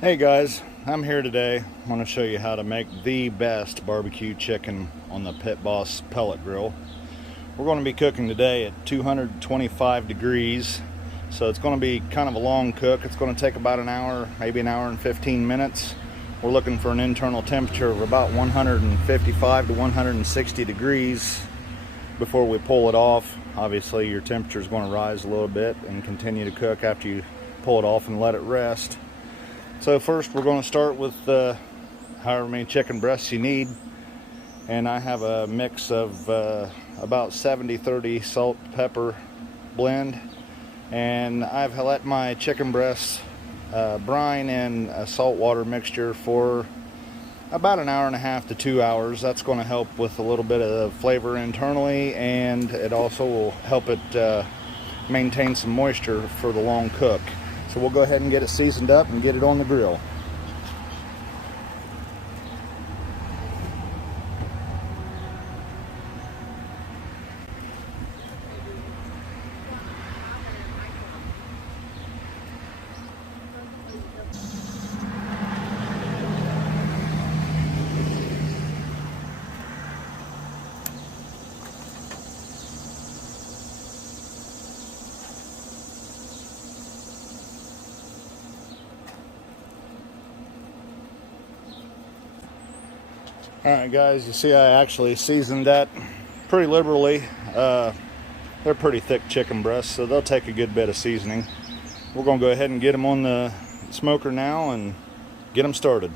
Hey guys, I'm here today. I want to show you how to make the best barbecue chicken on the Pit Boss pellet grill. We're going to be cooking today at 225 degrees, so it's going to be kind of a long cook. It's going to take about an hour, maybe an hour and 15 minutes. We're looking for an internal temperature of about 155 to 160 degrees before we pull it off. Obviously your temperature is going to rise a little bit and continue to cook after you pull it off and let it rest. So first we're going to start with however many chicken breasts you need, and I have a mix of about 70-30 salt pepper blend, and I've let my chicken breasts brine in a salt water mixture for about an hour and a half to 2 hours. That's going to help with a little bit of flavor internally, and it also will help it maintain some moisture for the long cook. So we'll go ahead and get it seasoned up and get it on the grill. Alright guys, you see I actually seasoned that pretty liberally. They're pretty thick chicken breasts, so they'll take a good bit of seasoning. We're going to go ahead and get them on the smoker now and get them started.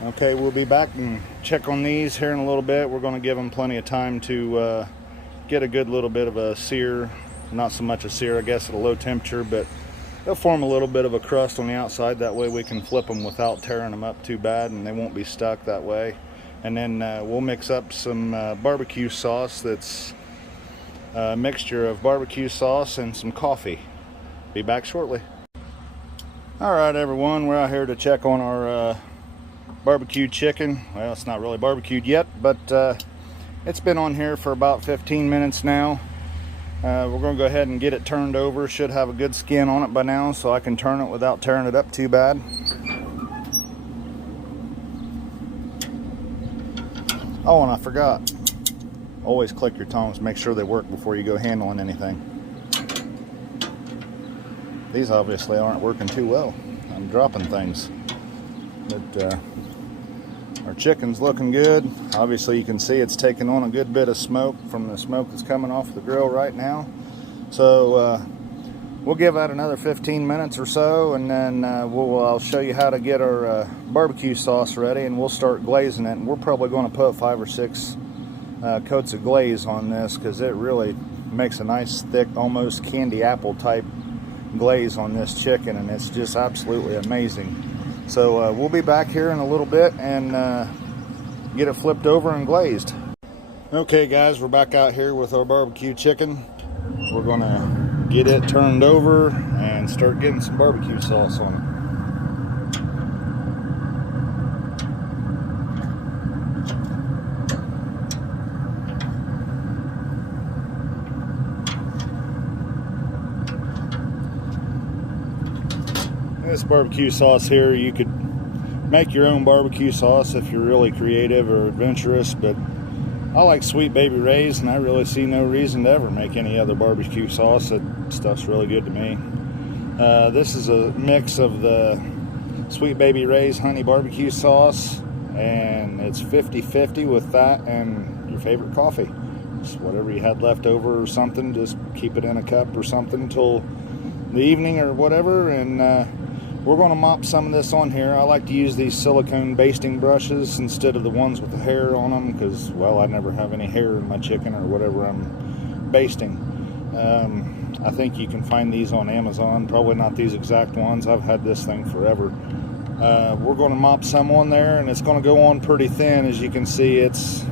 Okay, we'll be back and check on these here in a little bit. We're going to give them plenty of time to get a good little bit of a sear. Not so much a sear, I guess, at a low temperature, but they'll form a little bit of a crust on the outside. That way we can flip them without tearing them up too bad, and they won't be stuck that way. And then we'll mix up some barbecue sauce that's a mixture of barbecue sauce and some coffee. Be back shortly. Alright everyone, we're out here to check on our barbecued chicken. Well, it's not really barbecued yet, but it's been on here for about 15 minutes now. We're going to go ahead and get it turned over. Should have a good skin on it by now, so I can turn it without tearing it up too bad. Oh, and I forgot. Always click your tongs, make sure they work before you go handling anything. These obviously aren't working too well. I'm dropping things. But our chicken's looking good. Obviously you can see it's taking on a good bit of smoke from the smoke that's coming off the grill right now. So we'll give that another 15 minutes or so, and then I'll show you how to get our barbecue sauce ready, and we'll start glazing it. And we're probably going to put 5 or 6 coats of glaze on this, because it really makes a nice thick, almost candy apple type glaze on this chicken, and it's just absolutely amazing. So we'll be back here in a little bit and get it flipped over and glazed. Okay guys, we're back out here with our barbecue chicken. We're gonna get it turned over and start getting some barbecue sauce on it. This barbecue sauce here, you could make your own barbecue sauce if you're really creative or adventurous, but I like Sweet Baby Ray's, and I really see no reason to ever make any other barbecue sauce. That stuff's really good to me. This is a mix of the Sweet Baby Ray's honey barbecue sauce, and it's 50-50 with that and your favorite coffee. Just whatever you had left over or something, just keep it in a cup or something until the evening or whatever, and we're going to mop some of this on here. I like to use these silicone basting brushes instead of the ones with the hair on them, because, well, I never have any hair in my chicken or whatever I'm basting. I think you can find these on Amazon, probably not these exact ones. I've had this thing forever. We're going to mop some on there, and it's going to go on pretty thin. As you can see, it's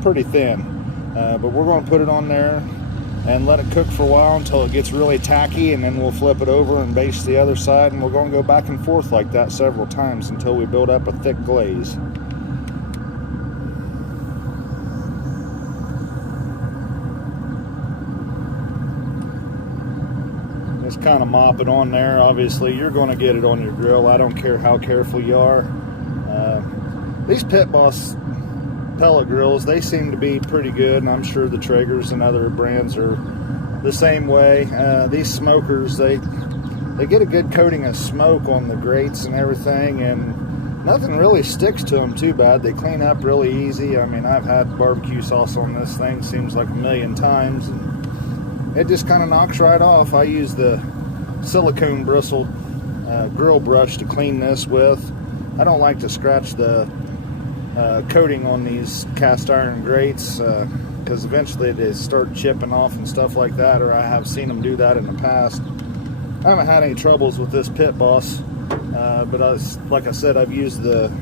pretty thin, but we're going to put it on there and let it cook for a while until it gets really tacky, and then we'll flip it over and baste the other side, and we're going to go back and forth like that several times until we build up a thick glaze. Just kind of mop it on there. Obviously you're going to get it on your grill. I don't care how careful you are. These Pit Boss pellet grills, they seem to be pretty good, and I'm sure the Traegers and other brands are the same way. These smokers, they get a good coating of smoke on the grates and everything, and nothing really sticks to them too bad. They clean up really easy. I mean, I've had barbecue sauce on this thing, seems like a million times, and it just kind of knocks right off. I use the silicone bristled grill brush to clean this with. I don't like to scratch the coating on these cast iron grates because eventually they start chipping off and stuff like that, or I have seen them do that in the past. I haven't had any troubles with this Pit Boss, but like I said, I've used the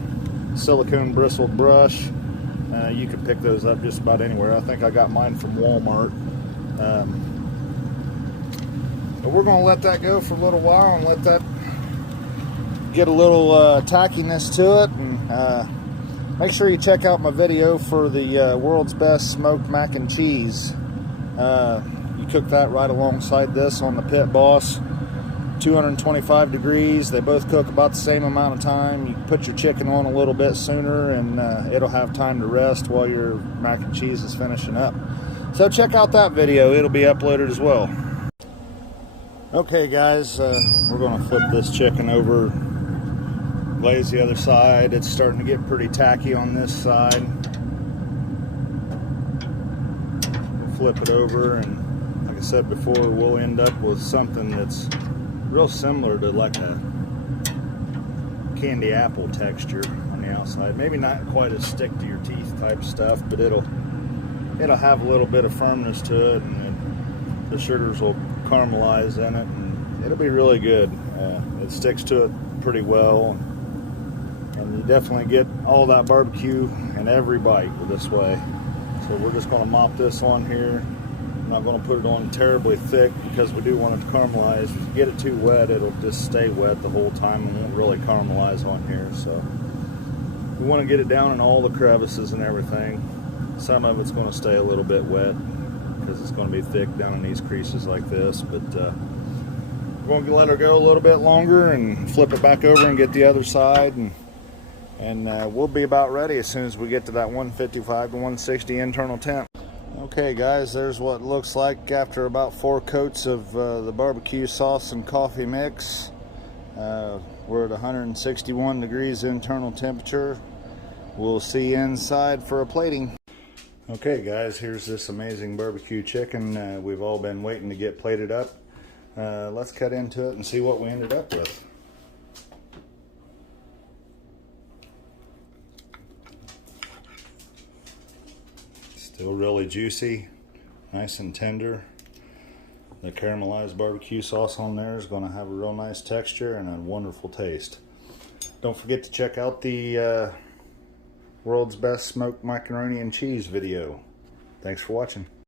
silicone bristled brush. You can pick those up just about anywhere. I think I got mine from Walmart. But we're going to let that go for a little while and let that get a little tackiness to it, and make sure you check out my video for the world's best smoked mac and cheese. You cook that right alongside this on the Pit Boss, 225 degrees. They both cook about the same amount of time. You put your chicken on a little bit sooner, and it'll have time to rest while your mac and cheese is finishing up. So check out that video. It'll be uploaded as well. Okay guys, we're going to flip this chicken over, glaze the other side. It's starting to get pretty tacky on this side. We'll flip it over, and like I said before, we'll end up with something that's real similar to like a candy apple texture on the outside. Maybe not quite a stick to your teeth type stuff, but it'll have a little bit of firmness to it, and the sugars will caramelize in it, and it'll be really good. It sticks to it pretty well, and you definitely get all that barbecue in every bite with this way. So we're just going to mop this on here. I'm not going to put it on terribly thick because we do want it to caramelize. If you get it too wet, it'll just stay wet the whole time and won't really caramelize on here. So we want to get it down in all the crevices and everything. Some of it's going to stay a little bit wet because it's going to be thick down in these creases like this, but we're going to let her go a little bit longer and flip it back over and get the other side, and we'll be about ready as soon as we get to that 155 to 160 internal temp. Okay guys, there's what it looks like after about 4 coats of the barbecue sauce and coffee mix. We're at 161 degrees internal temperature. We'll see you inside for a plating. Okay guys, here's this amazing barbecue chicken we've all been waiting to get plated up. Let's cut into it and see what we ended up with. Still really juicy, nice and tender. The caramelized barbecue sauce on there is going to have a real nice texture and a wonderful taste. Don't forget to check out the world's best smoked macaroni and cheese video. Thanks for watching.